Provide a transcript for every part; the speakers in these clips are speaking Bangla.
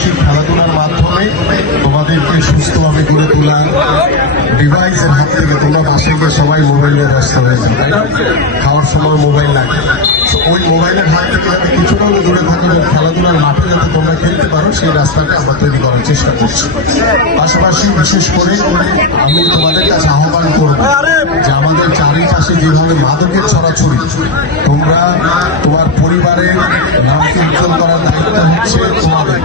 পাশাপাশি খেলাধুলার মাধ্যমে তোমাদেরকে সুস্থভাবে গড়ে তোলার ডিভাইসের হাত থেকে তোমরা বাসে গিয়ে সবাই মোবাইলে ব্যস্ত হয়ে যাবে, তাই না? খাওয়ার সময় মোবাইল লাগে, ওই মোবাইলের হাত থেকে যাতে কিছুটা দূরে থাকো এবং খেলাধুলার মাঠে যাতে তোমরা খেলতে পারো সেই রাস্তাটা আমরা তৈরি করার চেষ্টা করছি। পাশাপাশি বিশেষ করে আমি তোমাদের কাছে আহ্বান করবো যে আমাদের চারিপাশে যেভাবে মাদকের ছড়াছড়ি, তোমরা তোমার পরিবারের নামকে উজ্জ্বল করার দায়িত্ব হচ্ছে তোমাদের।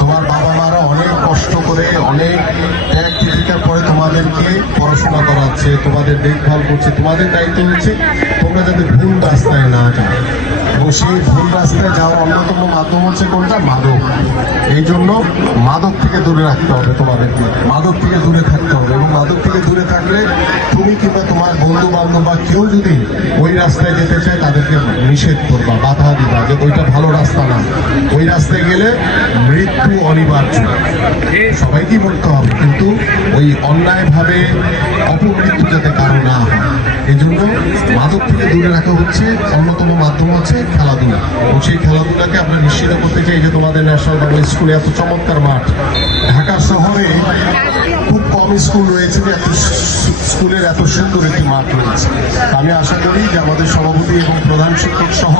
তোমার বাবা মারা অনেক কষ্ট করে অনেক ত্যাগ তিতিকার পরে তোমাদেরকে পড়াশোনা করাচ্ছে, তোমাদের দেখভাল করছে, তোমাদের দায়িত্ব হচ্ছে তোমরা যাতে ভুল রাস্তায় না যাও। এবং সেই ভুল রাস্তায় যাওয়ার অন্যতম মাধ্যম হচ্ছে কোনটা? মাদক। এই জন্য মাদক থেকে দূরে রাখতে হবে তোমাদেরকে, মাদক থেকে দূরে থাকতে হবে। এবং মাদক থেকে দূরে থাকলে তুমি কিংবা তোমার বন্ধু বান্ধব বা কেউ যদি ওই রাস্তায় যেতে চায় তাদেরকে নিষেধ করবা, বাধা দিবা যে ওইটা ভালো রাস্তা না, ওই রাস্তায় গেলে মৃত্যু অনিবার্য। সবাইকেই বলতে হবে, কিন্তু ওই অন্যায়ভাবে অপমৃত্যু যাতে কারো না হয় এই জন্য মাদক থেকে দূরে রাখা হচ্ছে অন্যতম মাধ্যম হচ্ছে খেলাধুলা। এবং সেই খেলাধুলাকে আমরা নিশ্চিত করতে চাই যে তোমাদের ন্যাশনাল বাংলা স্কুলে এত চমৎকার মাঠ, ঢাকা শহরে খুব কম স্কুল রয়েছে যে এত স্কুলের এত সুন্দর একটি মাঠ রয়েছে। আমি আশা করি যে আমাদের সভাপতি এবং প্রধান শিক্ষক সহ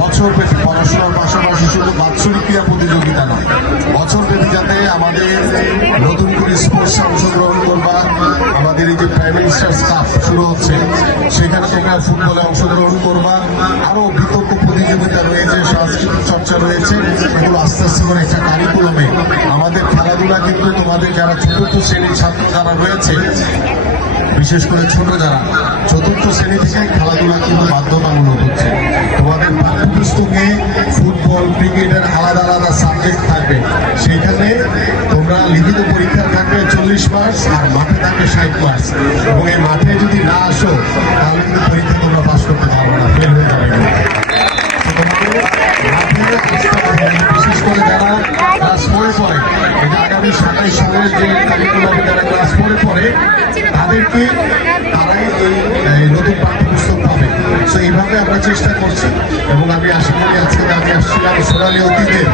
বছরব্যাপী পড়াশোনার পাশাপাশি শুধু বাৎসরিক ক্রীড়া প্রতিযোগিতা না, বছরব্যাপী যাতে আমাদের নতুন করে স্পোর্টস অংশগ্রহণ করবা। আমাদের এই যে প্রাইম মিনিস্টার কাপ শুরু হচ্ছে সেখানে তোমরা ফুটবলে অংশগ্রহণ করবা, আরো বিতর্ক প্রতিযোগিতা রয়েছে, সাংস্কৃতিক চর্চা রয়েছে, এগুলো আস্তে আস্তে করে একটা কারিকুলামে আমাদের খেলাধুলা কিন্তু তোমাদের যারা চতুর্থ শ্রেণীর ছাত্র যারা রয়েছে, বিশেষ করে ছোট যারা চতুর্থ শ্রেণী থেকে খেলাধুলা কিন্তু বাধ্যতামূলক হচ্ছে। তোমাদের পাঠ্যপুস্তকে ফুটবল ক্রিকেটের আলাদা আলাদা সাবজেক্ট থাকবে, সেখানে তোমরা লিখিত পরীক্ষা থাকবে 40 মার্কস আর মাঠে থাকবে 60 মার্কস। এবং এই মাঠে যদি না আসো তাহলে কিন্তু পরীক্ষা তোমরা পাস করতে পারবে না, ফেল হয়ে যাবে। বিশেষ করে যারা ক্লাস 4 পড়ে, এটা আগামী 27 সালের যে কারিকুলামে যারা ক্লাস 4 পড়ে তাদেরকে তারাই এই নতুন পাঠ্যপুস্তক পাবে। তো এইভাবে আমরা চেষ্টা করছি এবং আমি আশা করি আজকে আমি আসছিলাম সোনালী অতীতের